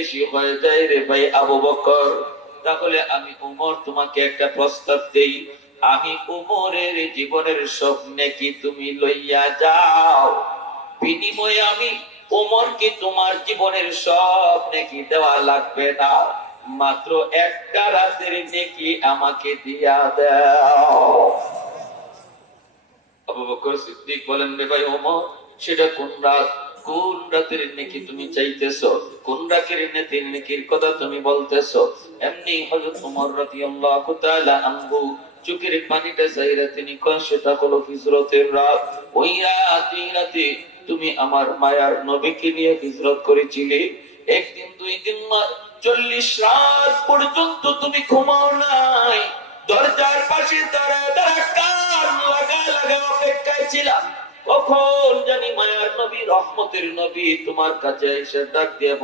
বেশি হয়ে যায় রে ভাই আবু বকর। তাহলে আমি উমর তোমাকে একটা প্রস্তাব দেই। আমি উমরের জীবনের সব নেকি তুমি লইয়া যাও? বিনিময়ে আমি উমরকে তোমার জীবনের সব নেকি দেওয়া লাগবে না? মাত্র একটা রাতের নেকি আমাকে দিয়া দাও। আবু বকর সিদ্দিক বলেন, রে ভাই ওমর সেটা কোন রাত? কোন রাতের নেকি তুমি কোন রাতের নেকির কথা তুমি এমনি রাদিয়াল্লাহু তাআলা আনহু পানিটা চাইরা তিনি কয় সেটা হলো হিজরতের রাত। ওই রাতে তুমি আমার মায়ার নবীকে নিয়ে হিজরত করেছিলে। একদিন, দুই দিন চল্লিশ রাত পর্যন্ত তুমি ঘুমাও নাই। দরজার পাশে দাঁড়ায় দাঁড়া কান লাগা লাগা অপেক্ষায় ছিলাম কখন জানি মায়ার নবী, রহমতের নবী তোমার কাছে এসে ডাক দিয়ে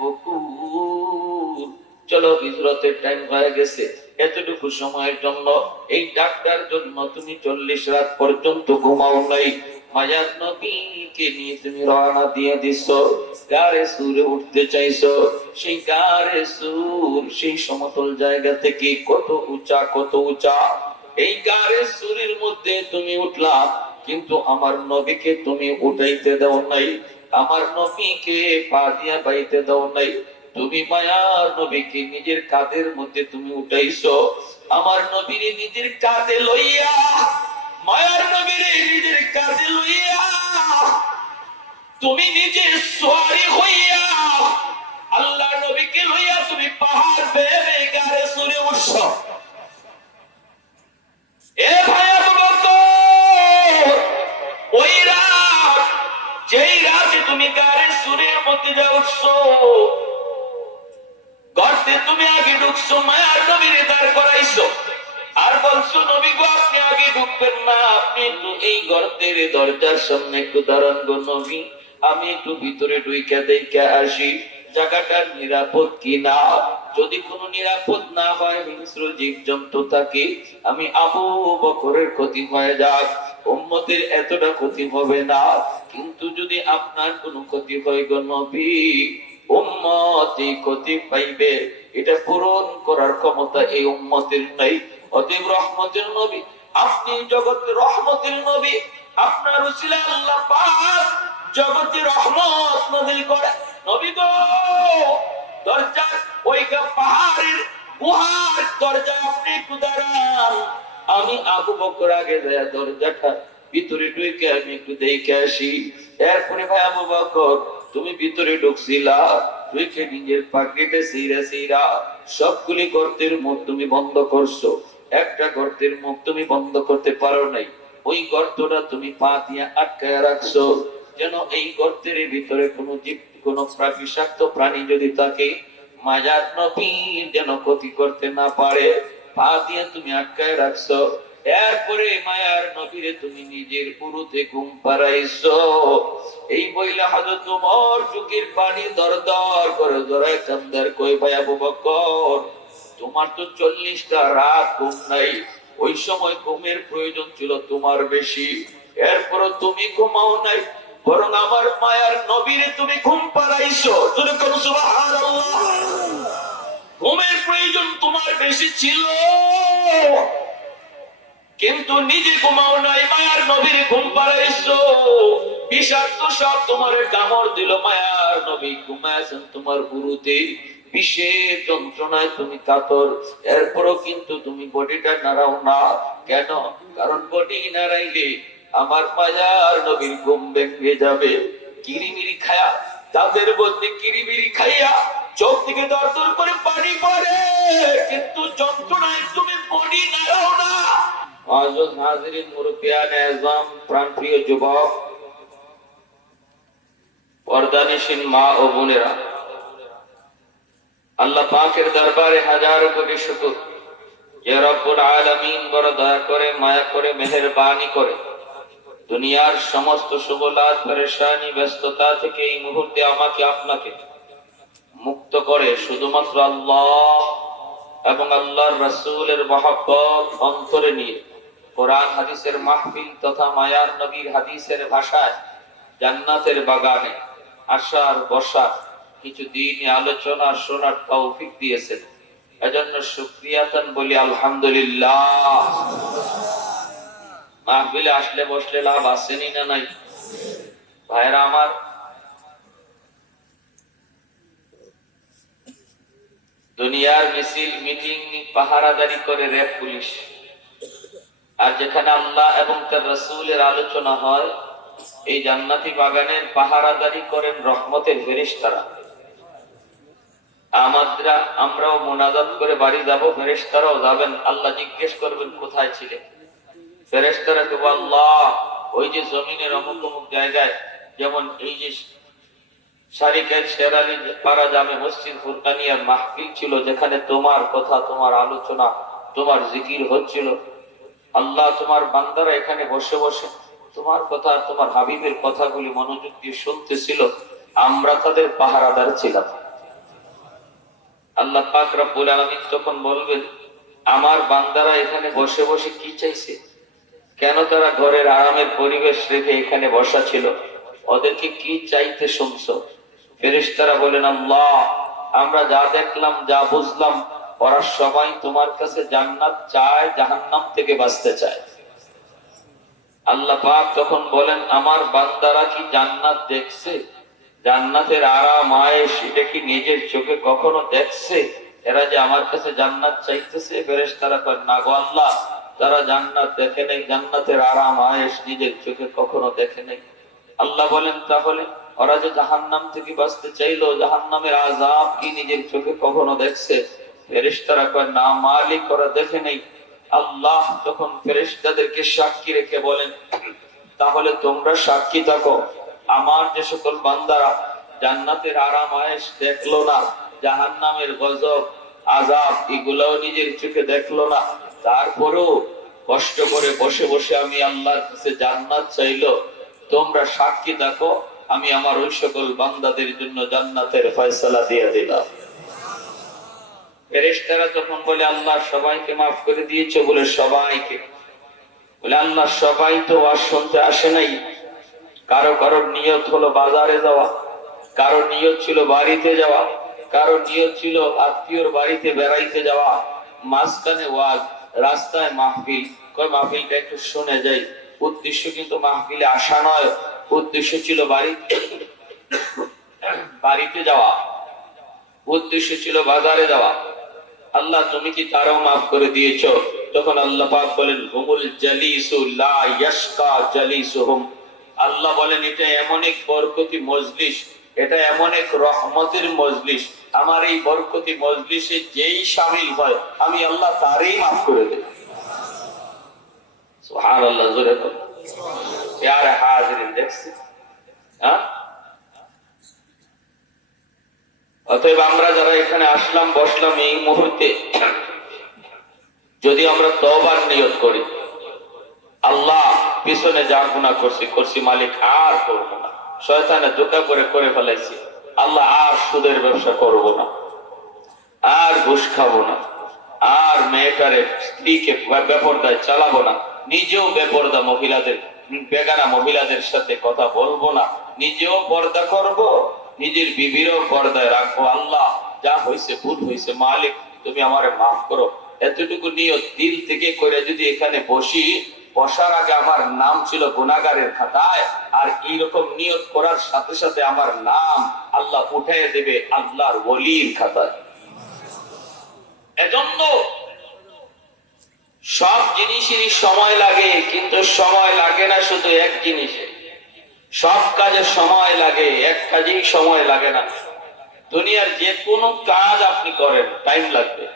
বকুর, চলো হিজরতের টাইম হয়ে গেছে। এতটুকু সময়ের জন্য এই ডাক্তার জন্য তুমি চল্লিশ রাত পর্যন্ত ঘুমাও নাই। মায়ার নবীকে নিয়ে তুমি রওনা দিয়ে দিছ, গারে সুরে উঠতে চাইছো। সেই গারে সুর, সেই সমতল জায়গা থেকে কত উঁচা কত উঁচা। এই গারে সুরের মধ্যে তুমি উঠলা কিন্তু আমার নবীকে তুমি উঠাইতে দাও নাই, আমার নবীকে পা দিয়া বাইতে দাও নাই। তুমি মায়ার নবীকে নিজের কাঁধের মধ্যে তুমি উঠাইছো। আমার নবীর নিজের কাঁধে লইয়া, মায়ার নবীর নিজের কাঁধে লইয়া, তুমি নিজে সোয়ারি হইয়া আল্লাহ নবীকে লইয়া তুমি পাহাড় বেয়ে গারে সুরে উঠছ। এ ভাই যা উঠছো। গর্তে তুমি আগে ঢুকছো, মায়ার নবীর দাঁড় করাইছো। আর বলছো, নবী গো, আপনি আগে ঢুকবেন না। আপনি একটু এই গর্তের দরজার সামনে একটু দাঁড়ান গো নবী। আমি একটু ভিতরে ঢুইকা দেখা আসি। জায়গাটা নিরাপদ কিনা? যদি কোনো নিরাপদ না হয়, হিংস্র জীব জন্তু থাকে, আমি আবু বকরের ক্ষতি হয়ে যাক। উম্মতের এতটা ক্ষতি হবে না। কিন্তু যদি আপনার কোনো ক্ষতি হয়, গো নবী উম্মত ক্ষতি পাইবে। এটা পূরণ করার ক্ষমতা এই উম্মতের নাই। অতএব রহমতের নবী, আপনি জগতের রহমতের নবী, আপনার উসিলা আল্লাহ পাক জগতে রহমত নদী করে আমি আবু বকর আগে দরজাটা ভিতরে ঢুকে আমি একটু দেখে আসি। এরপরে ভাই আবু বকর, তুমি ভিতরে ঢুকছিলা? ঢুকে নিজের পাকেটে সিরা সিরা সবগুলি গর্তের মুখ তুমি বন্ধ করছ। একটা গর্তের মুখ তুমি বন্ধ করতে পারো নাই। ওই গর্তটা তুমি পা দিয়ে আটকায় রাখছো। যেন এই গর্তের ভিতরে কোনো জীব কোনো বিষাক্ত প্রাণী যদি থাকে মাজার নবীর যেন ক্ষতি করতে না পারে, পা দিয়ে তুমি আটকায় রাখছো, এরপরে মায়ার নবীরে তুমি নিজের পুরুতে ঘুম পাড়াইছো। এই বইলে হাজত তোমার চুকির পানি দর দর করে জড়ায় কান্দার কই ভাই আবু বকর, তোমার তো চল্লিশটা রাত ঘুম নাই, ওই সময় ঘুমের প্রয়োজন ছিল তোমার বেশি এরপর তুমি ঘুমাও নাই। বরং আমার মায়ার নবীরে তুমি ঘুম পাড়াইছো। তুমি কোন ঘুমের প্রয়োজন তোমার বেশি ছিল। কিন্তু নিজে ঘুমাও নাই, মায়ার নবীর ঘুম পাড়াইছো। বিষাক্ত সব তোমার কামড় দিল, মায়ার নবী ঘুমাইছেন তোমার গুরুতে বিষের যন্ত্রণায় তুমি কাতর। এরপরও কিন্তু তুমি বডিটা নাড়াও না। কেন? কারণ বডি নাড়াইলে আমার মায়ার নবীর ঘুম ভেঙে যাবে। কিরিমিরি খায়া তাদের মধ্যে কিরিমিরি খাইয়া, চোখ থেকে দরদর করে পানি পড়ে। কিন্তু যন্ত্রণায় তুমি নাড়াও না। মা ও বোনেরা, আল্লাহ দরবারে হাজার দয়া করে, মায়া করে, মেহেরবানি করে। দুনিয়ার সমস্ত সুবলাত পরেশানি, ব্যস্ততা থেকে এই মুহূর্তে আমাকে আপনাকে মুক্ত করে শুধুমাত্র আল্লাহ এবং আল্লাহর রাসূলের মহব্বত অন্তরে নিয়ে কোরআন, হাদিসের মাহফিল তথা মায়ার নবীর হাদিসের ভাষায় জান্নাতের বাগানে আসার, বসার কিছু দিন আলোচনা শোনার তৌফিক দিয়েছেন। এজন্য শুক্রিয়াতন বলি আলহামদুলিল্লাহ। মাহফিলে আসলে বসলে লাভ আসেনি না নাই? ভাইরা আমার। দুনিয়ার মিছিল, মিটিং, পাহারাদারি করে র্যাব পুলিশ। আর যেখানে আল্লাহ এবং তার রসুলের আলোচনা হয়, এই জান্নাতি বাগানের পাহারাদারি করেন রহমতের ফেরিস্তারা আমাদরা আমরাও মোনাজাত করে বাড়ি যাব, ফেরেশতারাও যাবেন। আল্লাহ জিজ্ঞেস করবেন, কোথায় ছিলেন? ফেরেশতারা কেবল আল্লাহ, ওই যে জমিনের অমুক অমুক জায়গায়, যেমন এই যে শারিকের শেরালি পাড়া জামে মসজিদ ফুরকানিয়ার মাহফিল ছিল, যেখানে তোমার কথা, তোমার আলোচনা, তোমার জিকির হচ্ছিল। আল্লাহ তোমার বান্দারা এখানে বসে বসে তোমার কথা তোমার হাবিবের কথাগুলি মনোযোগ দিয়ে শুনতেছিল, আমরা তাদের পাহারাদার ছিলাম। আল্লাহ পাক রব্বুল আলামিন তখন বলবেন, আমার বান্দারা এখানে বসে বসে কি চাইছে? কেন তারা ঘরের আরামের পরিবেশ রেখে এখানে বসা ছিল? ওদেরকে কি চাইতে শুনছো? ফেরেশতারা বলেন, আল্লাহ, আমরা যা দেখলাম, যা বুঝলাম, ওরা সবাই তোমার কাছে জান্নাত চায়, জাহান্নাম থেকে বাঁচতে চায়। আল্লাহ পাক তখন বলেন, আমার বান্দারা কি জান্নাত দেখছে? জান্নাতের আরাম আয়েস এটা কি নিজের চোখে কখনো দেখছে? এরা যে আমার কাছে জান্নাত চাইতেছে? ফেরেশ তারা না গো আল্লাহ তারা জান্নাত দেখে নেই, জান্নাতের আরাম আয়েস নিজের চোখে কখনো দেখে নেই। আল্লাহ বলেন, তাহলে ওরা যে জাহান্নাম থেকে বাঁচতে চাইলো, জাহান্নামের আজাব কি নিজের চোখে কখনো দেখছে? দেখে নেই। আল্লাহ তখন ফেরেশতাদেরকে সাক্ষী রেখে বলেন, তাহলে তোমরা সাক্ষী থাকো। আমার যে সকল বান্দারা জান্নাতের আরাম আয়েস দেখল না, জাহান্নামের গজব আজাব এগুলাও নিজের চোখে দেখল না। তারপরেও কষ্ট করে বসে বসে আমি আল্লাহর কাছে জান্নাত চাইলো। তোমরা সাক্ষী থাকো, আমি আমার ওই সকল বান্দাদের জন্য জান্নাতের ফয়সালা দিয়ে দিলাম। করে নিয়ত বাজারে যাওয়া নিয়ত ছিল বাড়িতে যাওয়া, কারও নিয়ত ছিল আত্মীয়র বাড়িতে বেড়াইতে যাওয়া, মাঝখানে ওয়াজ রাস্তায় মাহফিল। মাহফিলটা একটু শুনে যাই। উদ্দেশ্য কিন্তু মাহফিলে আসা নয়। উদ্দেশ্য ছিল বাড়ি বাড়িতে যাওয়া। উদ্দেশ্য ছিল বাজারে যাওয়া। আল্লাহ, তুমি কি তারাও মাফ করে দিয়েছ? তখন আল্লাহ পাক বলেন, হুমুল জালিসু লা ইয়াশকা জালিসুহুম। আল্লাহ বলেন, এটা এমন এক বরকতি মজলিস এটা এমন এক রহমতের মজলিস। আমার এই বরকতি মজলিসে যেই শামিল হয়, আমি আল্লাহ তারই মাফ করে দেব। সুবহানাল্লাহ, জোরে দেখছি। হ্যাঁ? অতএব আমরা যারা এখানে আসলাম, বসলাম এই মুহূর্তে, যদি আমরা তবার নিয়ত করি, আল্লাহ পিছনে যা গুণা করছি করছি মালিক আর করব না। শয়তানে ধোকা করে করে ফেলাইছি। আল্লাহ আর সুদের ব্যবসা করব না, আর ঘুষ খাব না, আর মেয়েটারে স্ত্রীকে বেপরদায় চালাবো না, নিজেও বেপরদা মহিলাদের, বেগানা মহিলাদের সাথে কথা বলব না, নিজেও পর্দা করব, নিজের বিবিরও পর্দায় রাখব। আল্লাহ, যা হয়েছে ভুল হয়েছে মালিক, তুমি আমারে মাফ করো। এতটুকু নিয়ত দিল থেকে করে যদি এখানে বসি বসার আগে আমার নাম ছিল গুনাগারের খাতায়, আর এইরকম নিয়ত করার সাথে সাথে আমার নাম আল্লাহ উঠে দেবে আল্লাহর ওলির খাতায়। এজন্য সব জিনিসেরই সময় লাগে, কিন্তু সময় লাগে না শুধু এক জিনিসে। সব কাজে সময় লাগে, এক কাজেই সময় লাগে না। দুনিয়ার যে কোনো কাজ আপনি করেন, টাইম লাগবে।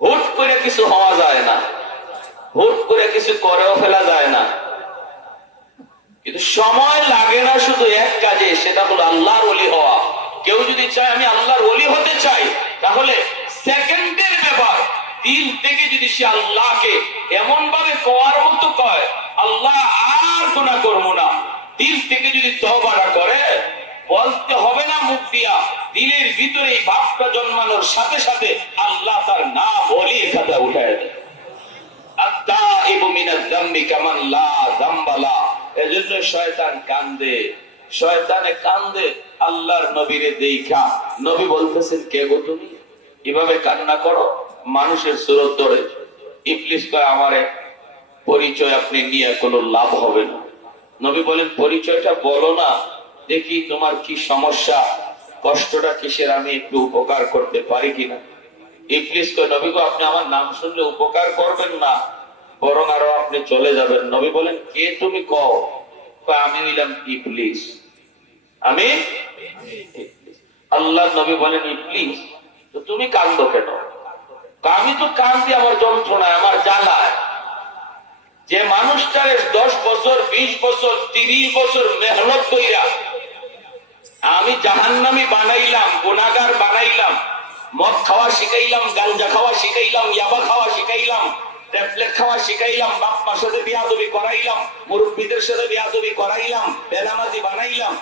হুট করে কিছু হওয়া যায় না। হুট করে কিছু করেও ফেলা যায় না। কিন্তু সময় লাগে না শুধু এক কাজে, সেটা হলো আল্লাহর অলি হওয়া। কেউ যদি চায় আমি আল্লাহর অলি হতে চাই, তাহলে সেকেন্ডের ব্যাপার দিল থেকে যদি সে আল্লাহকে এমন ভাবে কোয়ার মতো কয় আল্লাহ আর গোনা করব না। দিল থেকে যদি তহবাটা করে, বলতে হবে না মুখ দিয়া, দিলের ভিতরে এই ভাবটা জন্মানোর সাথে সাথে আল্লাহ তার না বলি খাতা উঠায় দেয়। পরিচয় আপনি নিয়ে কোনো লাভ হবে না। নবী বলেন, পরিচয়টা বলো না। দেখি তোমার কি সমস্যা, কষ্টটা কিসের, আমি একটু উপকার করতে পারি কিনা? ইবলিস কয়, নবী গো, আপনি আমার নাম শুনলে উপকার করবেন না। বরং আরও আপনি চলে যাবেন। নবী বলেন, কে তুমি কও? আমি নিলাম ইবলিস। আমি? আল্লাহ নবী বলেন, ইবলিস, তো তুমি কান্দো কেন? আমি তো কান্দি আমার যন্ত্রণায়, আমার জ্বালায়। যে মানুষটারে দশ বছর, বিশ বছর, তিরিশ বছর মেহনত কইরা আমি জাহান্নামি বানাইলাম গুনাগার বানাইলাম, মদ খাওয়া শিখাইলাম, গাঞ্জা খাওয়া শিখাইলাম, ইয়াবা খাওয়া শিখাইলাম ট্যাবলেট খাওয়া শিখাইলাম, বাপ সাথে বিয়াদবি করাইলাম, মুরব্বীদের সাথে বিয়াদবি করাইলাম বানাইলাম।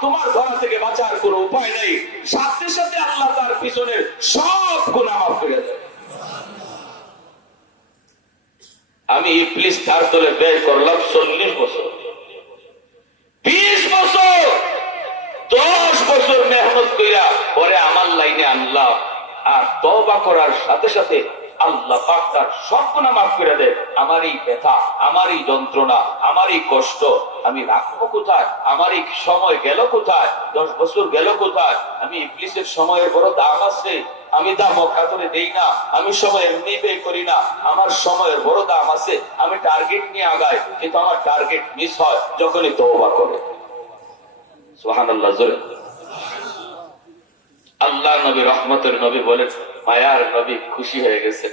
তোমার থেকে বাঁচার কোনো উপায় নাই। সাথে সাথে আল্লাহ তার পিছনের সব গুনাহ করে আমি ইবলিস তার দলে ব্যয় করলাম চল্লিশ বছর। বিশ বছর, দশ বছর মেহনত কইরা পরে আমার লাইনে আনলাম। আর তবা করার সাথে সাথে আল্লাহ তার সব গুণা মাফ করে দেয় আমার এই ব্যথা আমার এই যন্ত্রণা আমার এই কষ্ট, আমি রাখব কোথায়? আমার এই সময় গেল কোথায়? দশ বছর গেল কোথায়? আমি ইবলিসের সময়ের বড় দাম আছে। আমি দাম অক্কা করে দেই না। আমি সময় এমনি ব্যয় করি না। আমার সময়ের বড় দাম আছে। আমি টার্গেট নিয়ে আগাই। কিন্তু আমার টার্গেট মিস হয় যখনই তওবা করে। সুবহানাল্লাহ, জোরে। আল্লাহ নবী, রহমতের নবী বলেন মায়ার নবী খুশি হয়ে গেছেন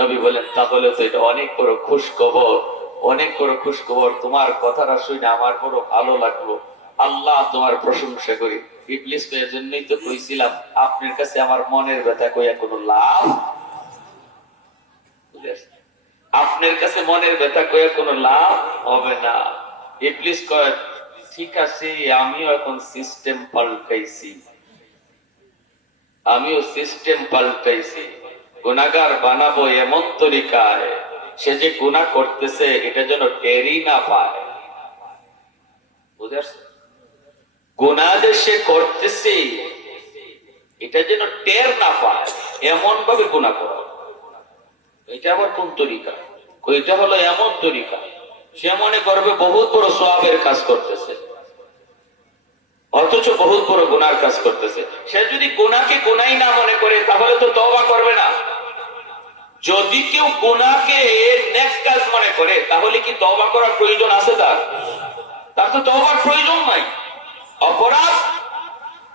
নবী বলেন, তাহলে তো এটা অনেক বড় খুশ খবর অনেক বড় খুশ খবর তোমার কথাটা শুনে আমার বড় ভালো লাগল। আল্লাহ তোমার প্রশংসা করি। আপনার কাছে আমার মনের ব্যথা কইয়া কোনো লাভ আপনার কাছে মনের ব্যথা কইয়া কোনো লাভ হবে না। ঠিক আছে, আমিও এখন সিস্টেম পাল্টাইছি। আমিও সিস্টেম পাল্টাইছি। গুনাগার বানাবো এমন তরিকায়। সে যে গুণা করতেছে, এটা যেন টেরই না পায়। গুণা যে সে করতেছে, এটা যেন টের না পায়। এমন ভাবে গুণা করা। এটা আবার কোন তরিকা? এটা হলো এমন তরিকা। সে মনে করবে, বহুত বড় সোয়াবের কাজ করতেছে। অথচ বহুত বড় গুনার কাজ করতেছে। সে যদি গুনাকে গুনাই না মনে করে, তাহলে তো তওবা করবে না। যদি কেউ গুনাকে নেক কাজ মনে করে, তাহলে কি তওবা করার প্রয়োজন আছে তার? তার তো তওবার প্রয়োজন নাই। অপরাধ?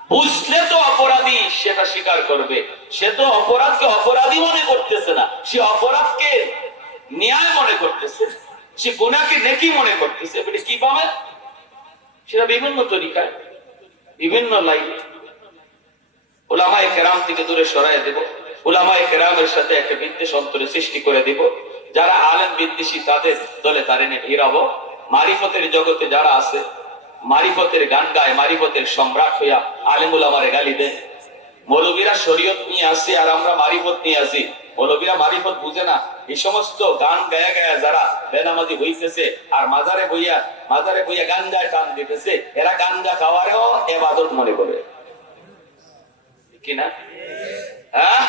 বুঝলে তো অপরাধী, সেটা স্বীকার করবে। সে তো অপরাধকে অপরাধী মনে করতেছে না। সে অপরাধকে ন্যায় মনে করতেছে। সে গুণাকে নেকি মনে করতেছে। কি পাবে? সেটা বিভিন্ন তরিকায়। বিভিন্ন লাইন। ওলামায় কেরাম থেকে দূরে সরাই দেব। ওলামায় কেরামের সাথে একটা বিদ্বেষ অন্তরে সৃষ্টি করে দিব। যারা আলেম বিদ্বেষী, তাদের দলে তারে নিয়ে ভিড়াবো মারিফতের জগতে যারা আছে, মারিফতের গান গায়, মারিফতের সম্রাট হইয়া আলেমুল আমারে গালি দেয়। মৌলবীরা শরীয়ত নিয়ে আসে আর আমরা মারিফত নিয়ে আসি। মৌলবীরা মারিফত বুঝে না। এই সমস্ত গান গায়া গায়া যারা বেনামাজি হইতেছে আর মাজারে বইয়া মাজারে বইয়া গান গায় টান দিতেছে, এরা গান গা খাওয়ারেও এবাদত মনে করে। কিনা হ্যাঁ?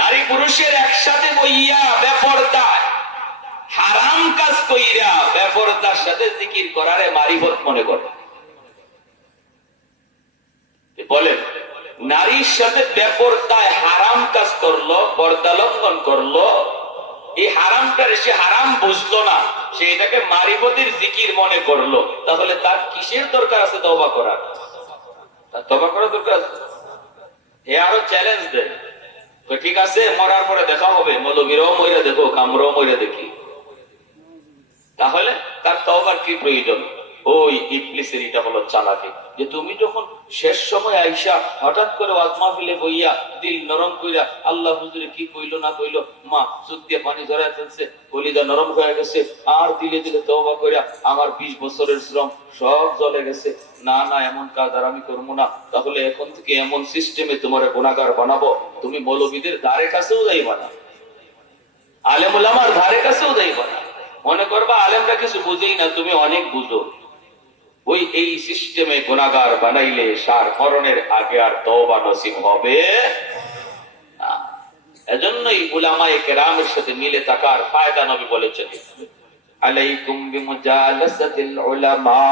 নারী পুরুষের একসাথে বইয়া বেপরদায়, হারাম কাজ কইরা বেপরদার সাথে জিকির করারে মনে করে। বলেন, নারীর সাথে বেপরদায় হারাম কাজ করল পর্দা লঙ্ঘন করল। এই হারামটারে সে হারাম বুঝলো না, সে এটাকে মারিফতের জিকির মনে করল। তাহলে তার কিসের দরকার আছে তবা করার? তার করার দরকার এ আরও চ্যালেঞ্জ দেয় তো ঠিক আছে, মরার পরে দেখা হবে। মৌলবীরাও মইরা দেখো মইরা দেখি। তাহলে তার তওবার কি প্রয়োজন? ওই ইবলিসের এটা হলো চালাকি। যে তুমি যখন শেষ সময় আইসা হঠাৎ করে বইয়া দিল নরম কইরা, আল্লাহ হুজুরে কি কইলো না কইলো, মা দিয়ে পানি ফেলছে নরম হয়ে গেছে, আর দিলে দিলে কইরা আমার বিশ বছরের শ্রম সব জলে গেছে। না না, এমন কাজ আর আমি করব না। তাহলে এখন থেকে এমন সিস্টেমে তোমার গুণাগার বানাবো, তুমি মৌলবীদের দ্বারে কাছেও যাইবা না। আলেমুল আমার ধারে কাছেও যাইবা না। মনে করবা আলেমরা কিছু বুঝেই না, তুমি অনেক বুঝো। ওই এই সিস্টেমে গুণাগার বানাইলে সার মরণের আগে আর তওবা নসিব হবে না। এজন্যই উলামায়ে কেরামের সাথে মিলে থাকার ফায়দা নবী বলেছেন আলাইকুম বিমুজালাসাতিল উলামা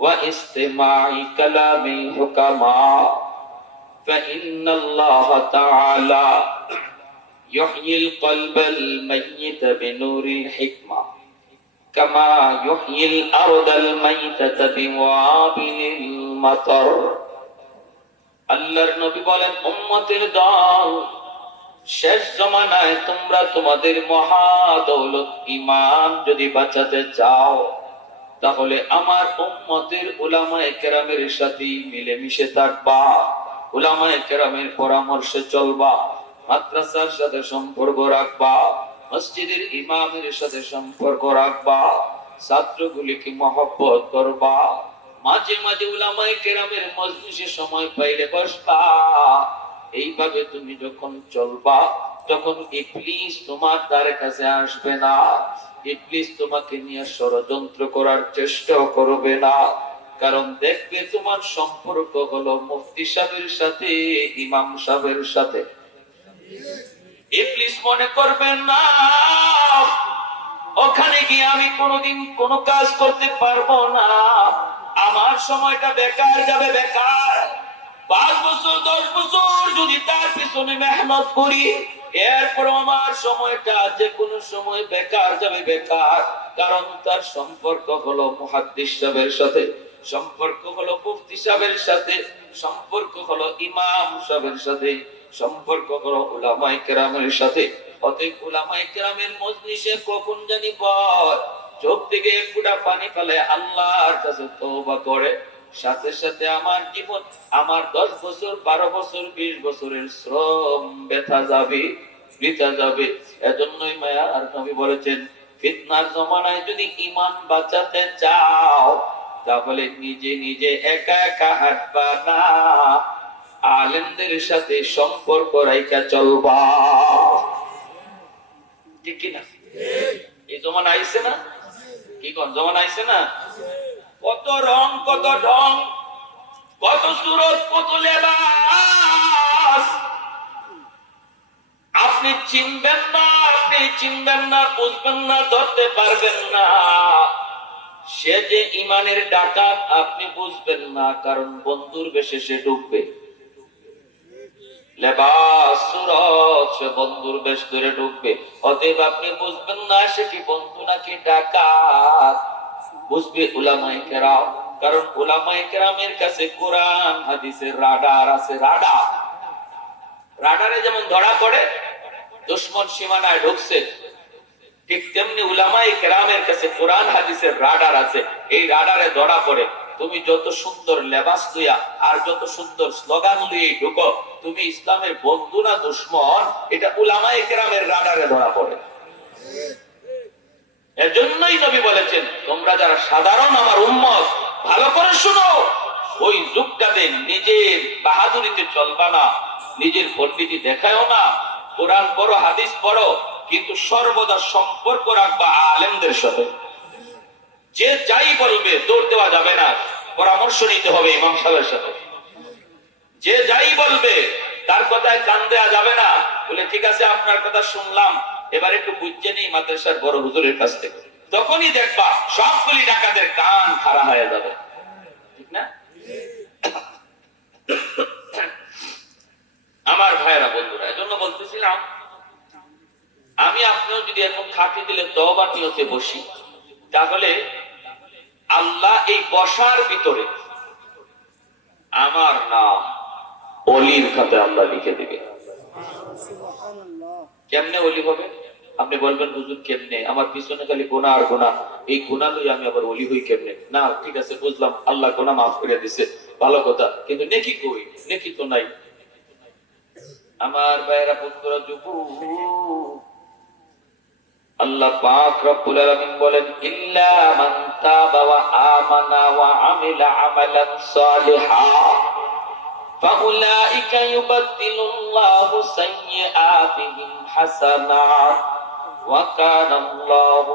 ওয়া ইস্তিমা'i কালামিল হুকামা فإن الله تعالى يحيي القلب الميت بنور الحكمة كما يحيي الأرض الميتة بوابل المطر আল্লাহর নবী বলেন উম্মতের দল শেষ জমানায় তোমরা তোমাদের মহা দৌলত ইমান যদি বাঁচাতে চাও তাহলে আমার উম্মতের উলামায়ে কেরামের সাথে মিলেমিশে থাকবা উলামায়ে কেরামের পরামর্শে চলবা মাদ্রাসার সাথে সম্পর্ক রাখবা মসজিদের ইমামের সাথে সম্পর্ক রাখবা, ছাত্রগুলিকে মহব্বত করবা। মাঝে মাঝে উলামায়ে কেরামের মজলিসে সময় পাইলে বসবা। এইভাবে তুমি যখন চলবা, তখন ইবলিস তোমার দ্বারে কাছে আসবে না। ইবলিস তোমাকে নিয়ে ষড়যন্ত্র করার চেষ্টাও করবে না। কারণ দেখবে তোমার সম্পর্ক হলো মুফতি সাহেবের সাথে, ইমাম সাহেবের সাথে। মনে করবেন না। ওখানে গিয়ে আমি কোনোদিন কোনো কাজ করতে পারব না। আমার সময়টা বেকার যাবে, বেকার। পাঁচ বছর, দশ বছর যদি তার পিছনে মেহনত করি এরপর আমার সময়টা যে কোনো সময় বেকার যাবে, বেকার। কারণ তার সম্পর্ক হলো মুহাদ্দিস সাথে, সম্পর্ক হলো মুফতি সাহেবের সাথে, সম্পর্ক হলো ইমাম সাহেবের সাথে। সম্পর্ক হলো উলামায়ে কেরামের সাথে। অতএব উলামায়ে কেরামের মজলিসে কখন জানি বল চোখ থেকে এক ফুটা পানি ফেলে আল্লাহর কাছে তওবা করে। সাথে সাথে আমার জীবন, আমার দশ বছর, বারো বছর, বিশ বছরের শ্রম ব্যথা যাবে, বৃথা যাবে। এজন্যই মায়া আর নবী বলেছেন, ফিতনার জমানায় যদি ইমান বাঁচাতে চাও, তাহলে নিজে নিজে একা একা হাঁটবা না। আলেমদের সাথে সম্পর্ক রাইকা চলবা। ঠিক কিনা এই জমানা আইছে না? কি কোন জমানা আইছে না? কত রং কত ঢং কত সুরত কত লেবাস। আপনি চিনবেন না আপনি চিনবেন না বুঝবেন না ধরতে পারবেন না। সে যে ইমানের ডাকাত আপনি বুঝবেন না কারণ বন্ধুর বেশে সে ডুববে। বন্ধুর বেশ ধরে ঢুকবে। অতএব আপনি বুঝবেন না বন্ধু নাকি ডাকাত। বুঝবে কারণ কেরামের কাছে কোরআন, হাদিসের রাডার আছে, রাডার। রাডারে যেমন ধরা পড়ে, দুশ্মন সীমানায় ঢুকছে, ঠিক তেমনি উলামায়ে কেরামের কাছে কোরআন, হাদিসের রাডার আছে। এই রাডারে ধরা পড়ে। তুমি যত সুন্দর লেবাস লইয়া আর যত সুন্দর স্লোগান লইয়ে ঢুকো, তুমি ইসলামের বন্ধু না দুশ্মন? এটা উলামায়ে কেরামের রাডারে ধরা পড়ে। এজন্যই নবী বলেছেন, তোমরা যারা সাধারণ আমার উম্মত, ভালো করে শুনো, ওই যুগটাতে নিজের বাহাদুরিতে চলবা না, নিজের পণ্ডিতি দেখায়ও না, কোরআন পড়ো, হাদিস পড়ো, কিন্তু সর্বদা সম্পর্ক রাখবা আলেমদের সাথে। যে যাই বলবে, দৌড় দেওয়া যাবে না। পরামর্শ নিতে হবে ইমাম সাহেবের সাথে। যে যাই বলবে, তার কথায় কান দেওয়া যাবে না। বলে, ঠিক আছে, আপনার কথা শুনলাম। এবার একটু বুঝছে নেই মাদ্রাসার বড় হুজুরের কাছ থেকে। তখনই দেখবা, সবগুলি ডাকাতের কান খাড়া হয়ে যাবে। ঠিক না? আমার ভাইয়েরা, বন্ধুরা, এজন্য বলতেছিলাম, আমি আপনিও যদি এখন খাটি দিলে তবা নিয়তে বসি তাহলে আল্লাহ এই বসার ভিতরে আমার নাম অলির খাতে আল্লাহ লিখে দিবে। কেমনে অলি হবে? আপনি বলবেন হুজুর কেমনে? আমার পিছনে খালি গোনা আর গোনা এই গোনা লই আমি আবার অলি হই কেমনে? না ঠিক আছে বুঝলাম। আল্লাহ গোনা মাফ করে দিছে। ভালো কথা। কিন্তু নেকি কই? নেকি তো নাই। আমার ভাইয়েরা পুত্র যুবক আল্লাহ পাক রব্বুল আলামিন বলেন, ইল্লা মান তাবা ওয়া আমানা ওয়া আমিলা আমালান সালিহা, ফাউলাইকা ইউবাদদিলুল্লাহু সাইয়্যাতিহিম হাসানাত ওয়া কানা আল্লাহু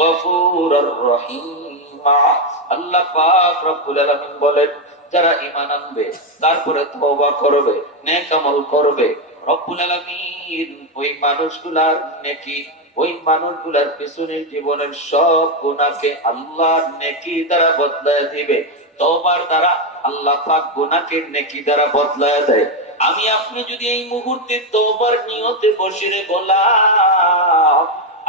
গফুরার আল্লাহ পাক রব্বুল আলামিন বলেন, যারা ঈমান আনবে, তারপরে তওবা করবে, নেক আমল করবে, রব্বুল আলামিন ওই মানুষগুলার নেকি ওই মানুষগুলার পিছনের জীবনের সব গুণাকে আল্লাহ নেকি দ্বারা বদলায় দিবে। তওবার দ্বারা আল্লাহ পাক গুনাহকে নেকি দ্বারা বদলায় দেয়। আমি, আপনি যদি এই মুহূর্তে তওবার নিয়তে বসে রে বললাম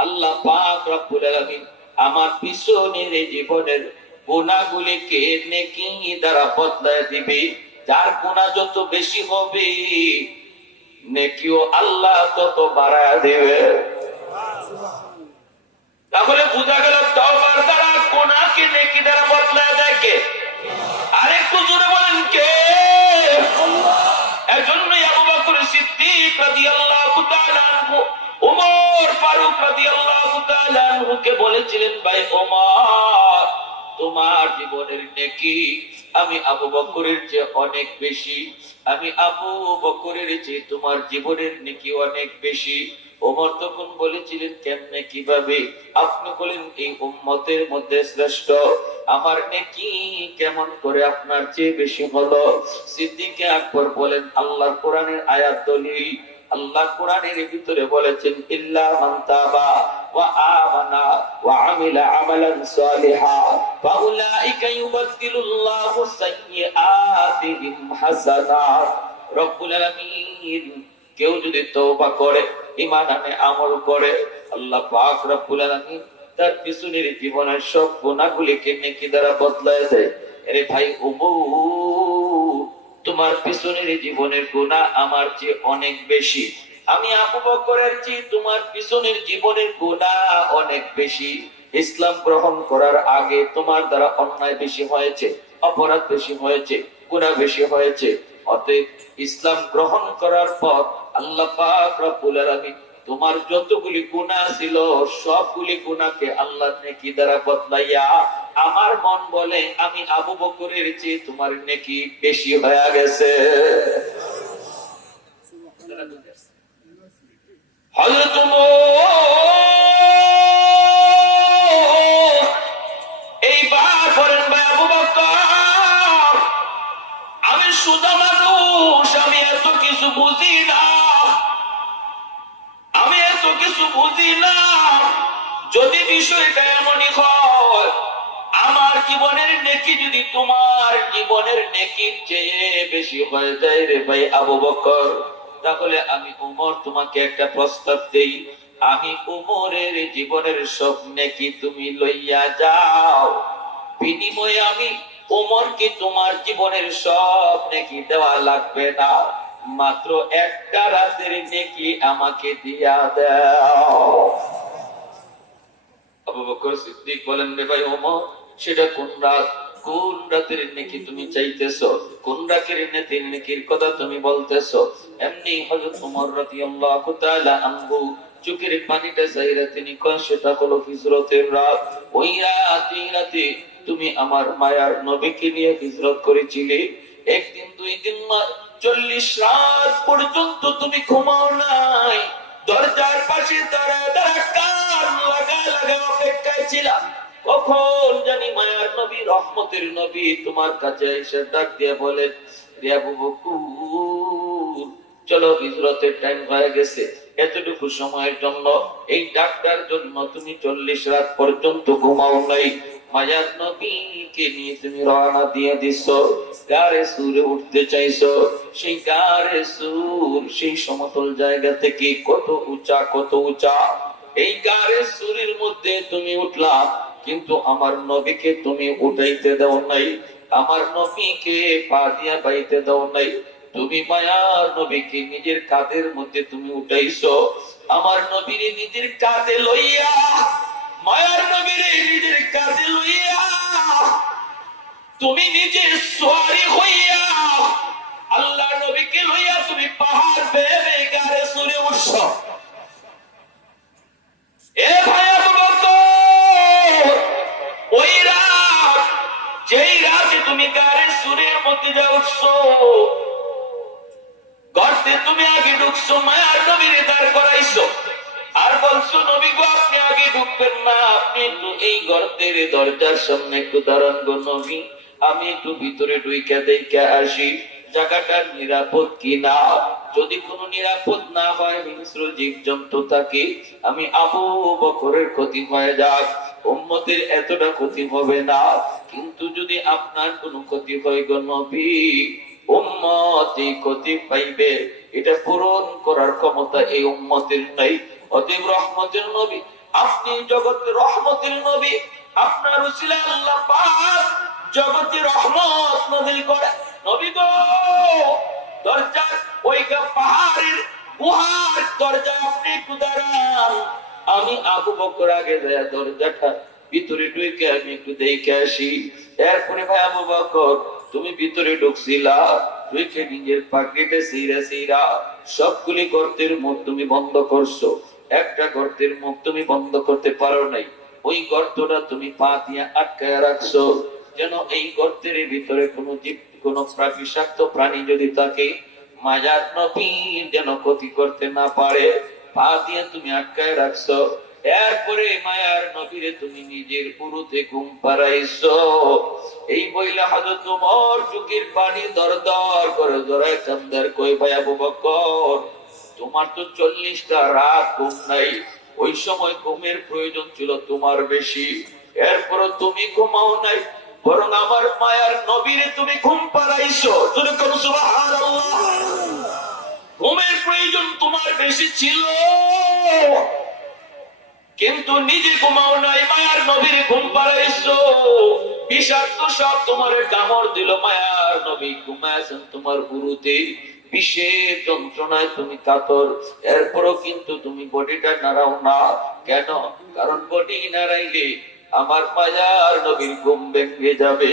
আল্লাহ পাক রব্বুল আলামিন আমার পিছনের জীবনের গুণাগুলিকে নেকি দ্বারা বদলায় দিবে। যার গুণা যত বেশি হবে, নেকিও আল্লাহ তত বাড়ায় দেবে। তাহলে বোঝা গেল তওবার দ্বারা গুনাহকে নেকি দ্বারা বদলায় দেয় কে? আরেকটু জোরে বলেন কে? এজন্যই আবু বকর সিদ্দিক রাদিয়াল্লাহু তাআলা ফারুক রাদিয়াল্লাহু তাআলা আনহুকে বলেছিলেন, ভাই ওমর তোমার জীবনের নেকি আমি আবু বকরের চেয়ে অনেক বেশি, আমি আবু বকরের চেয়ে তোমার জীবনের নেকি অনেক বেশি। ওমর তখন বলেছিলেন, কেমনে কীভাবে? আপনি বলেন, এই উম্মতের মধ্যে শ্রেষ্ঠ। আমার নেকি কেমন করে আপনার চেয়ে বেশি হলো? সিদ্দিকে আকবর বলেন, আল্লাহর কোরআনের আয়াত দলিল। আল্লাহ কোরআনের ভিতরে বলেছেন, ইল্লা মান তাবা ওয়া আমানা ওয়া আমিলা আমালান সালিহা ফাউলাইকা ইউবাদদিলুল্লাহু সাইয়্যাতিহিম হাসানাত। রব্বুল আলামিন কেউ যদি তওবা করে আনে, আমল করে, আল্লাহ পাক রব্বুল আলামিন তার পিছনের জীবনের সব গুণাগুলিকে নেকি দ্বারা বদলায় দেয়। আরে ভাই ওমর তোমার পিছনের জীবনের গুণা আমার চেয়ে অনেক বেশি। আমি আবু বকরের চেয়ে তোমার পিছনের জীবনের গুণা অনেক বেশি। ইসলাম গ্রহণ করার আগে তোমার দ্বারা অন্যায় বেশি হয়েছে, অপরাধ বেশি হয়েছে গুণা বেশি হয়েছে। অতএব ইসলাম গ্রহণ করার পর তোমার যতগুলি গুণা ছিল, সবগুলি গুণাকে আল্লাহ নেকি দ্বারা বদলাইয়া আমার মন বলে আমি আবু বকরের চেয়ে তোমার নেকি বেশি হয়ে গেছে। ভাই আমি সুদা মানুষ, আমি এত কিছু বুঝি না। কিছু বুঝি না। যদি বিষয়টা এমনই হয়, আমার জীবনের নেকি যদি তোমার জীবনের নেকির চেয়ে বেশি হয়ে যায় রে ভাই আবু বকর, তাহলে আমি উমর তোমাকে একটা প্রস্তাব দেই। আমি উমরের জীবনের সব নেকি তুমি লইয়া যাও। বিনিময়ে আমি উমরকে তোমার জীবনের সব নেকি দেওয়া লাগবে না। মাত্র একটা রাতের নেকি আমাকে দিয়া দাও। আবু বকর সিদ্দিক বলেন রে ভাই ওমর, সেটা কোন রাত? কোন রাতের নেকি তুমি চাইতেছো? কোন রাতের নেতির নেকির কথা তুমি বলতেছো? এমনি হযরত ওমর রাদিয়াল্লাহু তাআলা আনহু চোখের পানিটা চাইরা তিনি সেটা হলো হিজরতের রাত। ওই রাতে রাতে তুমি আমার মায়ার নবীকে নিয়ে হিজরত করেছিলে। একদিন, দুই দিন চল্লিশ রাত পর্যন্ত তুমি ঘুমাও নাই। দরজার পাশে তারা তারা কান লাগা লাগা অপেক্ষায় ছিলাম। কখন জানি মায়ার নবী, রহমতের নবী তোমার কাছে এসে ডাক দিয়ে বলে রে আবু বকুর, চলো হিজরতের টাইম হয়ে গেছে। এতটুকু সময়ের জন্য এই ডাক্তার জন্য তুমি চল্লিশ রাত পর্যন্ত ঘুমাও নাই। তুমি সুরে সেই সমতল জায়গা থেকে কত উঁচা, কত এই সুরের মধ্যে তুমি উঠলা, কিন্তু আমার নবীকে তুমি উঠাইতে দাও নাই। আমার নবীকে পা দিয়া বাইতে দাও নাই। তুমি মায়ার নবীকে নিজের কাঁধের মধ্যে তুমি উঠাইছো। আমার নবীর নিজের কাঁধে লইয়া, মায়ার নবীর নিজের কাঁধে লইয়া, তুমি নিজে সোয়ারি হইয়া আল্লাহ নবীকে লইয়া তুমি পাহাড় বেয়ে বেয়ে গাড়ে সুরে উঠছ। এ ভাই আবু ওই রাত, যেই রাতে তুমি গাড়ে সুরের মধ্যে যা উঠছো গর্তে তুমি আগে ঢুকছো, মায়ার নবীর দাঁড় করাইছো। আর বলছো, নবী গো, আপনি আগে ঢুকবেন না, আপনি একটু এই গর্তের দরজার সামনে একটু দাঁড়ান গো নবী। আমি একটু ভিতরে ঢুইকা দেখা আসি। জায়গাটার নিরাপদ কি না যদি কোনো নিরাপদ না হয়, হিংস্র জীব জন্তু থাকে, আমি আবু বকরের ক্ষতি হয়ে যাক। উম্মতের এতটা ক্ষতি হবে না। কিন্তু যদি আপনার কোনো ক্ষতি হয় গো নবী উম্মতি ক্ষতি পাইবে। এটা পূরণ করার ক্ষমতা এই নাই। রহমতের নবী, আপনি জগতের রহমতের নবী, আপনার রহমত করে নবী গো ওই পাহাড়ের গুহার দরজা আপনি একটু আমি আবু বকর আগে দরজাটা ভিতরে ঢুকে আমি একটু দেখে আসি। এরপরে ভাই আবু বকর তুমি ভিতরে ঢুকছিলা ঢুকে নিজের পাকেটে সিরা সিরা সবগুলি গর্তের মুখ তুমি বন্ধ করছ। একটা গর্তের মুখ তুমি বন্ধ করতে পারো নাই। ওই গর্তটা তুমি পা দিয়ে আটকায় রাখছো। যেন এই গর্তের ভিতরে কোনো জীব, কোনো বিষাক্ত প্রাণী যদি থাকে, মাজার নবীর যেন ক্ষতি করতে না পারে, পা দিয়ে তুমি আটকায় রাখছো। এরপরে মায়ার নবীরে তুমি নিজের পুরুতে ঘুম পাড়াইছো। এই বইলা হাজর তোমার চুকির পানি দর দর করে জড়ায় কান্দার কই ভাই আবু তোমার তো চল্লিশটা রাত ঘুম নাই। ওই সময় ঘুমের প্রয়োজন ছিল তোমার বেশি। এরপর তুমি ঘুমাও নাই। বরং আমার মায়ার নবীরে তুমি ঘুম পাড়াইছো। তুমি কোন ঘুমের প্রয়োজন তোমার বেশি ছিল। কিন্তু নিজে ঘুমাও নাই, মায়ার নবীর ঘুম পাড়াইছো। বিষাক্ত সব তোমার কামড় দিল, মায়ার নবী ঘুমাইছেন তোমার গুরুতে বিশেষ যন্ত্রণায় তুমি কাতর, এরপরও কিন্তু তুমি বডিটা নাড়াও না। কেন? কারণ বডি নাড়াইলে আমার মায়ার নবীর ঘুম ভেঙে যাবে।